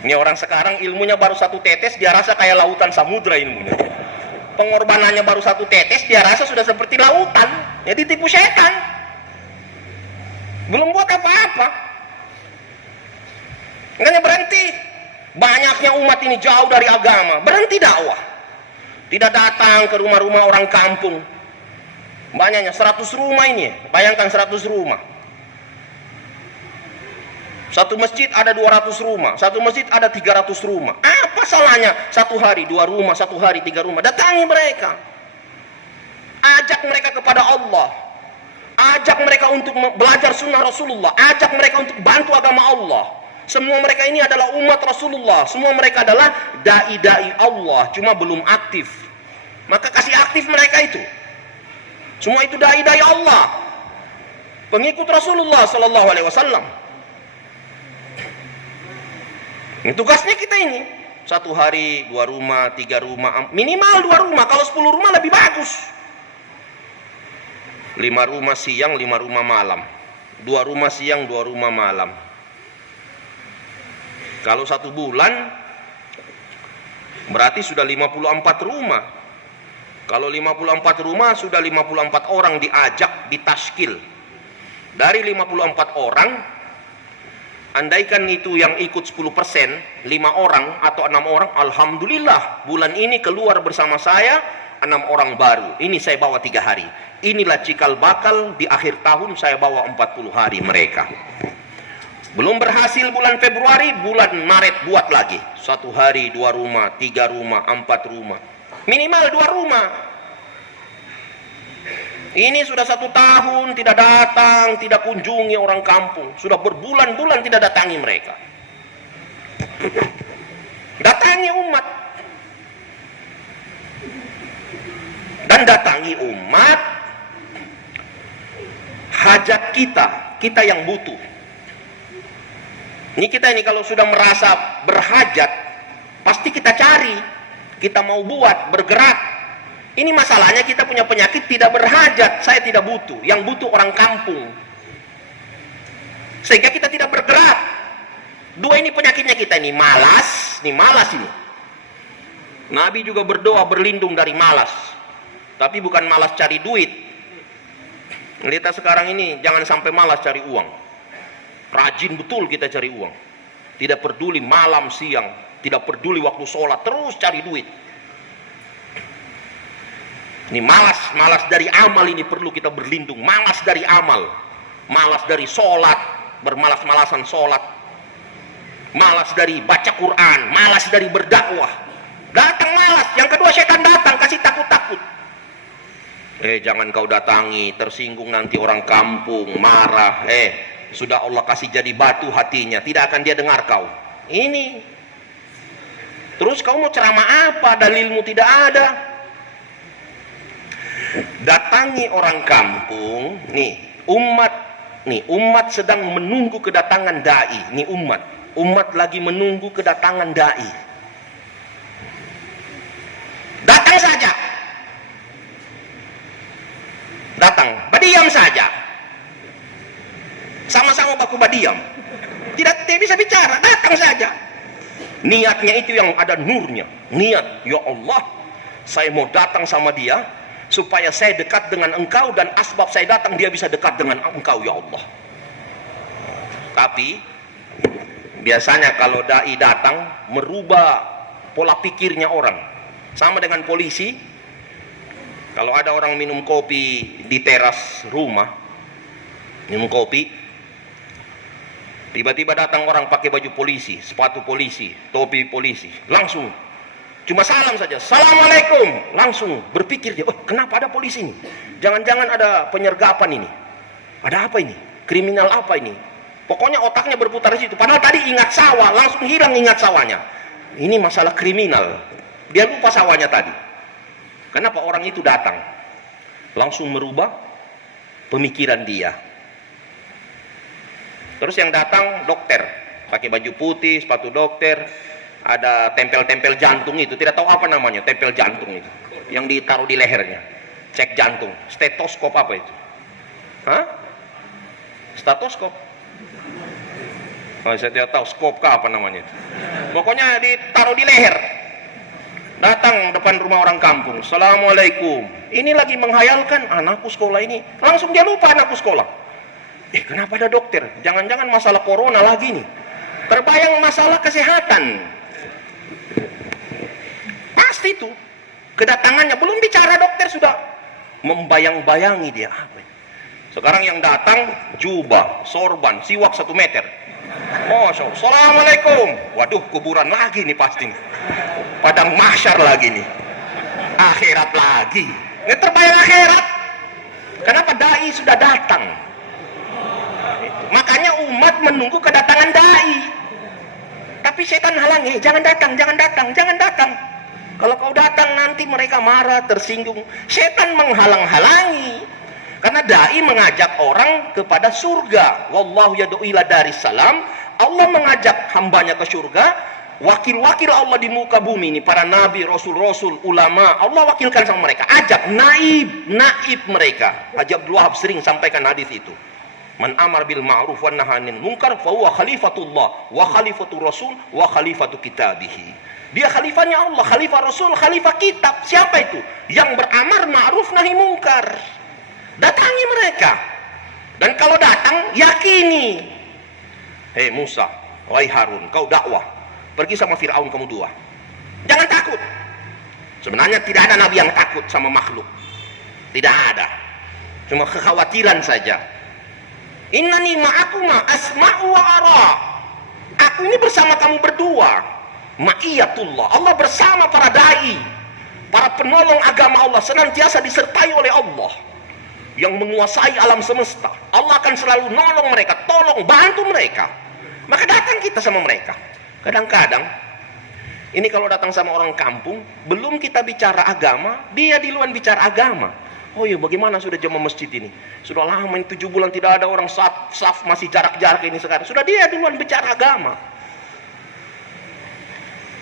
Ini orang sekarang ilmunya baru satu tetes, dia rasa kayak lautan samudra ilmunya. Pengorbanannya baru satu tetes, dia rasa sudah seperti lautan. Jadi tipu setan. Belum buat apa-apa. Makanya berhenti. Banyaknya umat ini jauh dari agama, berhenti dakwah. Tidak datang ke rumah-rumah orang kampung. Banyaknya 100 rumah ini, bayangkan 100 rumah. Satu masjid ada 200 rumah, satu masjid ada 300 rumah. Apa salahnya satu hari 2 rumah, satu hari 3 rumah? Datangi mereka. Ajak mereka kepada Allah. Ajak mereka untuk belajar sunnah Rasulullah. Ajak mereka untuk bantu agama Allah. Semua mereka ini adalah umat Rasulullah. Semua mereka adalah dai-dai Allah, cuma belum aktif. Maka kasih aktif mereka itu. Semua itu dai-dai Allah, pengikut Rasulullah sallallahu alaihi wasallam. Ini tugasnya kita ini. Satu hari 2 rumah, 3 rumah, minimal 2 rumah. Kalau 10 rumah lebih bagus. 5 rumah siang, 5 rumah malam. 2 rumah siang, 2 rumah malam. Kalau 1 bulan berarti sudah 54 rumah. Kalau 54 rumah sudah 54 orang diajak, ditaskil. Dari 54 orang, andaikan itu yang ikut 10%, 5 orang atau 6 orang, alhamdulillah bulan ini keluar bersama saya 6 orang baru. Ini saya bawa 3 hari. Inilah cikal bakal di akhir tahun saya bawa 40 hari mereka. Belum berhasil bulan Februari, bulan Maret buat lagi. 1 hari 2 rumah, 3 rumah, 4 rumah. Minimal 2 rumah. Ini sudah 1 tahun tidak datang, tidak kunjungi orang kampung. Sudah berbulan-bulan tidak datangi mereka. Datangi umat. Dan datangi umat, hajat kita yang butuh. Ini kita ini kalau sudah merasa berhajat, pasti kita cari, kita mau buat, bergerak. Ini masalahnya kita punya penyakit tidak berhajat, saya tidak butuh, yang butuh orang kampung. Sehingga kita tidak bergerak. 2 ini penyakitnya kita ini, malas ini. Nabi juga berdoa berlindung dari malas. Tapi bukan malas cari duit. Kita sekarang ini jangan sampai malas cari uang. Rajin betul kita cari uang. Tidak peduli malam siang, tidak peduli waktu sholat, terus cari duit. Ini malas dari amal ini perlu kita berlindung. Malas dari amal, malas dari sholat, bermalas-malasan sholat, malas dari baca Quran, malas dari berdakwah. Datang malas. Yang kedua, setan datang kasih takut-takut. Jangan kau datangi, tersinggung nanti orang kampung, marah. Sudah Allah kasih jadi batu hatinya, tidak akan dia dengar kau. Ini. Terus kau mau ceramah apa? Dalilmu tidak ada. Datangi orang kampung. Umat sedang menunggu kedatangan dai. Umat lagi menunggu kedatangan dai. Datang saja. Datang, berdiam saja. Sama-sama baku berdiam. Tidak bisa bicara, datang saja. Niatnya itu yang ada nurnya. Niat, ya Allah, saya mau datang sama dia supaya saya dekat dengan engkau, dan asbab saya datang dia bisa dekat dengan engkau, ya Allah. Tapi biasanya kalau dai datang merubah pola pikirnya orang. Sama dengan polisi. Kalau ada orang minum kopi di teras rumah, minum kopi, tiba-tiba datang orang pakai baju polisi, sepatu polisi, topi polisi, langsung cuma salam saja, assalamualaikum, langsung berpikir dia, kenapa ada polisi ini? Jangan-jangan ada penyergapan ini, ada apa ini? Kriminal apa ini? Pokoknya otaknya berputar di situ. Padahal tadi ingat sawah, langsung hilang ingat sawahnya. Ini masalah kriminal. Dia lupa sawahnya tadi. Kenapa orang itu datang? Langsung merubah pemikiran dia. Terus yang datang dokter, pakai baju putih, sepatu dokter, ada tempel-tempel jantung itu, tidak tahu apa namanya, tempel jantung itu, yang ditaruh di lehernya, cek jantung, stetoskop apa itu? Stetoskop? Saya tidak tahu, skop kah apa namanya itu. Pokoknya ditaruh di leher. Datang depan rumah orang kampung, assalamualaikum. Ini lagi menghayalkan anakku sekolah ini, langsung dia lupa anakku sekolah. Kenapa ada dokter? Jangan-jangan masalah corona lagi nih. Terbayang masalah kesehatan. Pasti tuh kedatangannya, belum bicara dokter sudah membayang-bayangi dia. Sekarang yang datang jubah, sorban, siwak 1 meter. Oh, assalamualaikum. Waduh, kuburan lagi nih pasti. Padang mahsyar lagi nih. Akhirat lagi. Nggak terbayang akhirat. Kenapa? Dai sudah datang. Makanya umat menunggu kedatangan dai. Tapi setan halangi, jangan datang, jangan datang, jangan datang. Kalau kau datang nanti mereka marah, tersinggung. Setan menghalang-halangi. Karena dai mengajak orang kepada surga. Wallahu yad'u ila darissalam. Allah mengajak hambanya ke surga. Wakil-wakil Allah di muka bumi ini, para nabi, rasul-rasul, ulama, Allah wakilkan sama mereka. Ajak, naib mereka. Haji Abdul Wahab sering sampaikan hadis itu. Man amar bil ma'ruf wa nahy 'anil munkar fa huwa khalifatullah wa khalifatur rasul wa khalifatu kitabihi. Dia khalifahnya Allah, khalifah Rasul, khalifah kitab. Siapa itu? Yang beramar ma'ruf nahi mungkar. Datangi mereka. Dan kalau datang, yakini. Hei Musa, wahai Harun, kau dakwah. Pergi sama Fir'aun kamu 2. Jangan takut. Sebenarnya tidak ada nabi yang takut sama makhluk. Tidak ada. Cuma kekhawatiran saja. Innani ma'akuma asma'u wa ara. Aku ini bersama kamu berdua. Ma'iyatullah, Allah bersama para dai, para penolong agama Allah, senantiasa disertai oleh Allah yang menguasai alam semesta. Allah akan selalu nolong mereka, tolong, bantu mereka. Maka datang kita sama mereka. Kadang-kadang ini kalau datang sama orang kampung, belum kita bicara agama, dia duluan bicara agama. Oh iya, bagaimana sudah jemaah masjid ini? Sudah lama ini 7 bulan tidak ada orang saf masih jarak-jarak ini sekarang. Sudah dia duluan bicara agama.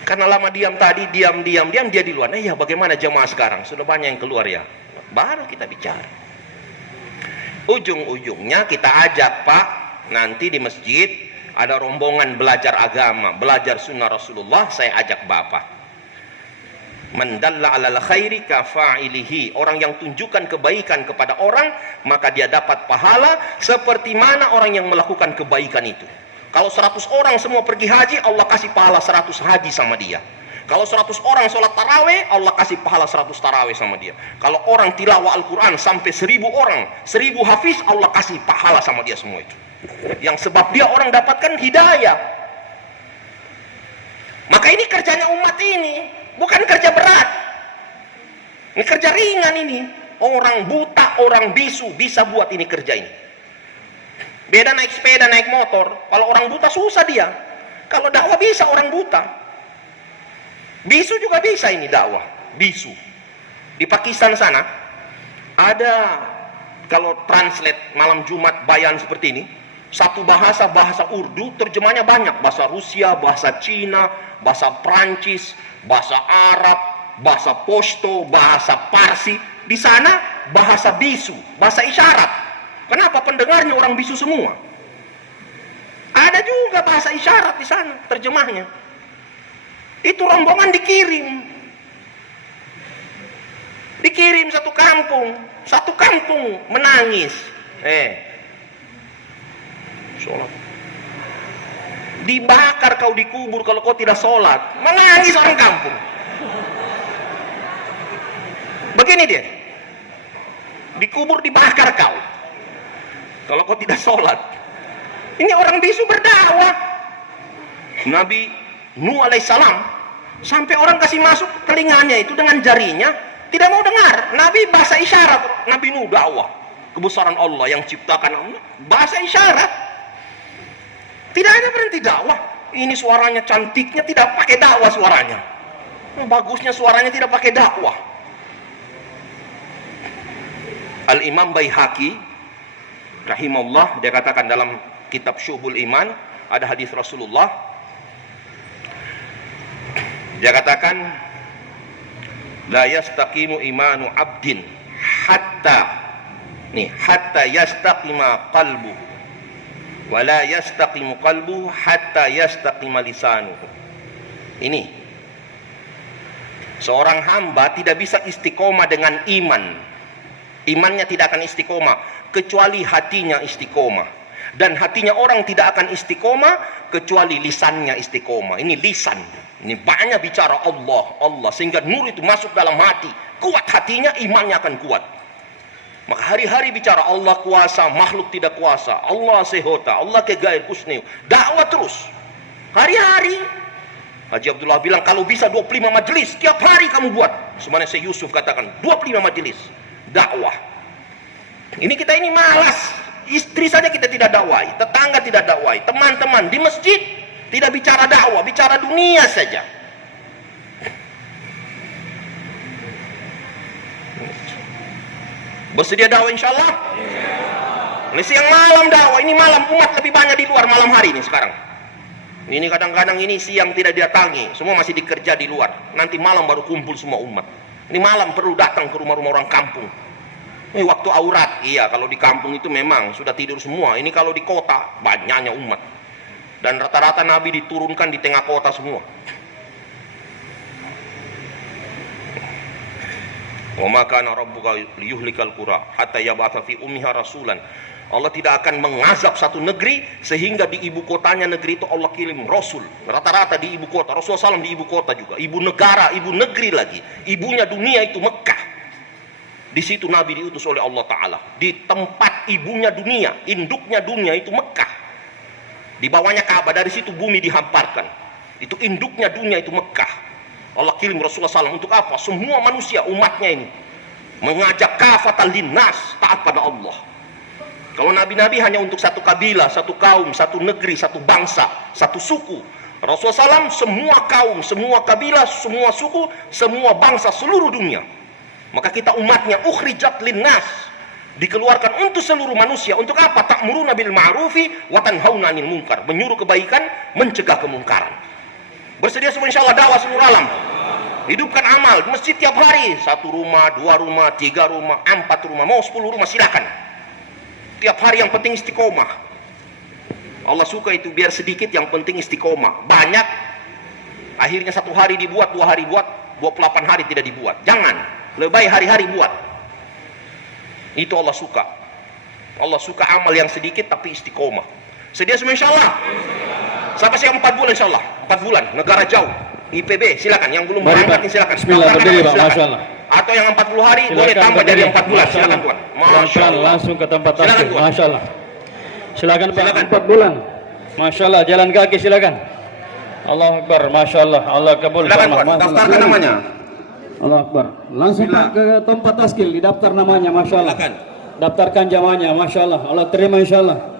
Karena lama diam tadi, diam dia di luar. Ya bagaimana jemaah sekarang? Sudah banyak yang keluar ya. Baru kita bicara. Ujung-ujungnya kita ajak, Pak, nanti di masjid ada rombongan belajar agama, belajar sunnah Rasulullah, saya ajak Bapak. Man dalla 'alal khairi kafa'ilihi. Orang yang tunjukkan kebaikan kepada orang, maka dia dapat pahala seperti mana orang yang melakukan kebaikan itu. Kalau 100 orang semua pergi haji, Allah kasih pahala 100 haji sama dia. Kalau 100 orang sholat taraweh, Allah kasih pahala 100 taraweh sama dia. Kalau orang tilawah Al-Quran sampai 1000 orang, 1000 hafiz, Allah kasih pahala sama dia semua itu. Yang sebab dia orang dapatkan hidayah. Maka ini kerjanya umat ini, bukan kerja berat. Ini kerja ringan ini. Orang buta, orang bisu bisa buat ini kerja ini. Beda naik sepeda, naik motor. Kalau orang buta susah dia. Kalau dakwah bisa orang buta. Bisu juga bisa ini dakwah. Bisu. Di Pakistan sana ada, kalau translate malam Jumat bayan seperti ini, satu bahasa Urdu, terjemahnya banyak. Bahasa Rusia, bahasa Cina, bahasa Prancis, bahasa Arab, bahasa Pashto, bahasa Parsi. Di sana bahasa bisu, bahasa isyarat. Kenapa? Pendengarnya orang bisu semua. Ada juga bahasa isyarat di sana, terjemahnya. Itu rombongan dikirim. Dikirim satu kampung menangis. Sholat. Dibakar kau dikubur kalau kau tidak sholat. Menangis orang kampung. Begini dia. Dikubur, dibakar kau kalau kau tidak sholat. Ini orang bisu berdakwah. Nabi Nuh alaihissalam sampai orang kasih masuk telinganya itu dengan jarinya, tidak mau dengar. Nabi bahasa isyarat. Nabi Nuh dakwah kebesaran Allah yang ciptakan Allah, bahasa isyarat. Tidak ada berhenti dakwah. Ini suaranya cantiknya tidak pakai dakwah suaranya. Bagusnya suaranya tidak pakai dakwah. Al-Imam Baihaqi rahimahullah, dia katakan dalam kitab Syu'bul Iman, ada hadis Rasulullah. Dia katakan, la yastaqimu imanu abdin hatta yastaqima qalbu wa la yastaqimu qalbu hatta yastaqima lisanuhu. Ini seorang hamba tidak bisa istiqomah dengan iman. Imannya tidak akan istiqomah kecuali hatinya istiqomah. Dan hatinya orang tidak akan istiqomah kecuali lisannya istiqomah. Ini lisan. Ini banyak bicara Allah, Allah. Sehingga nur itu masuk dalam hati. Kuat hatinya, imannya akan kuat. Maka hari-hari bicara Allah kuasa, makhluk tidak kuasa. Allah sehota, Allah kegair kusniu. Dakwah terus. Hari-hari. Haji Abdullah bilang kalau bisa 25 majelis tiap hari kamu buat. Sebenarnya Syekh Yusuf katakan 25 majelis dakwah. Ini kita ini malas. Istri saja kita tidak dakwai, tetangga tidak dakwai, teman-teman di masjid tidak bicara dakwah, bicara dunia saja. Bersedia dakwah insyaallah? Ini siang malam dakwah, ini malam umat lebih banyak di luar malam hari ini sekarang. Ini kadang-kadang ini siang tidak didatangi, semua masih dikerja di luar. Nanti malam baru kumpul semua umat. Ini malam perlu datang ke rumah-rumah orang kampung. Ini waktu aurat, iya kalau di kampung itu memang sudah tidur semua. Ini kalau di kota banyaknya umat. Dan rata-rata Nabi diturunkan di tengah kota semua. Wa ma kana rabbuka liyuhlikal qura hatta yab'atsa fi ummiha rasulan. Allah tidak akan mengazab satu negeri sehingga di ibu kotanya negeri itu Allah kirim Rasul. Rata-rata di ibu kota. Rasulullah SAW di ibu kota juga. Ibu negara, ibu negeri lagi. Ibunya dunia itu Mekah. Di situ Nabi diutus oleh Allah Ta'ala. Di tempat ibunya dunia, induknya dunia itu Mekah. Di bawahnya Ka'bah, dari situ bumi dihamparkan. Itu induknya dunia itu Mekah. Allah kirim Rasulullah SAW untuk apa? Semua manusia, umatnya ini. Mengajak kafatan linnas, taat pada Allah. Kalau nabi-nabi hanya untuk satu kabilah, satu kaum, satu negeri, satu bangsa, satu suku. Rasulullah SAW semua kaum, semua kabilah, semua suku, semua bangsa seluruh dunia. Maka kita umatnya ukhrijat linnas, dikeluarkan untuk seluruh manusia. Untuk apa? Ta'muruna bil ma'rufi wa tanhauna 'anil munkar. Menyuruh kebaikan, mencegah kemungkaran. Bersedia semua insyaallah dakwah seluruh alam. Hidupkan amal di masjid tiap hari. 1 rumah, 2 rumah, 3 rumah, 4 rumah, mau 10 rumah silakan. Tiap hari yang penting istiqomah. Allah suka itu biar sedikit, yang penting istiqomah. Banyak, akhirnya 1 hari dibuat, 2 hari buat, 28 hari tidak dibuat. Jangan, lebih baik hari-hari buat. Itu Allah suka. Allah suka amal yang sedikit tapi istiqomah. Sedia semua insyaallah? Sampai siang 4 bulan insyaallah. 4 bulan, negara jauh. IPB silakan, yang belum berangkat silakan. Bismillah, berdiri Pak, masyaallah. Atau yang 40 hari silakan, boleh tambah dari 4 bulan. Silakan Tuan. Masyaallah, langsung ke tempat tasbih. Masyaallah. Silakan Pak, silakan. 4 bulan. Masyaallah, jalan kaki silakan. Allahu Akbar, masyaallah. Allah kabul. Silakan Tuan, daftarkan namanya. Allahu Akbar. Langsung Pak ke tempat taskil, didaftar namanya, masyaallah. Silakan. Daftarkan jamaahnya, masyaallah. Allah terima insyaallah.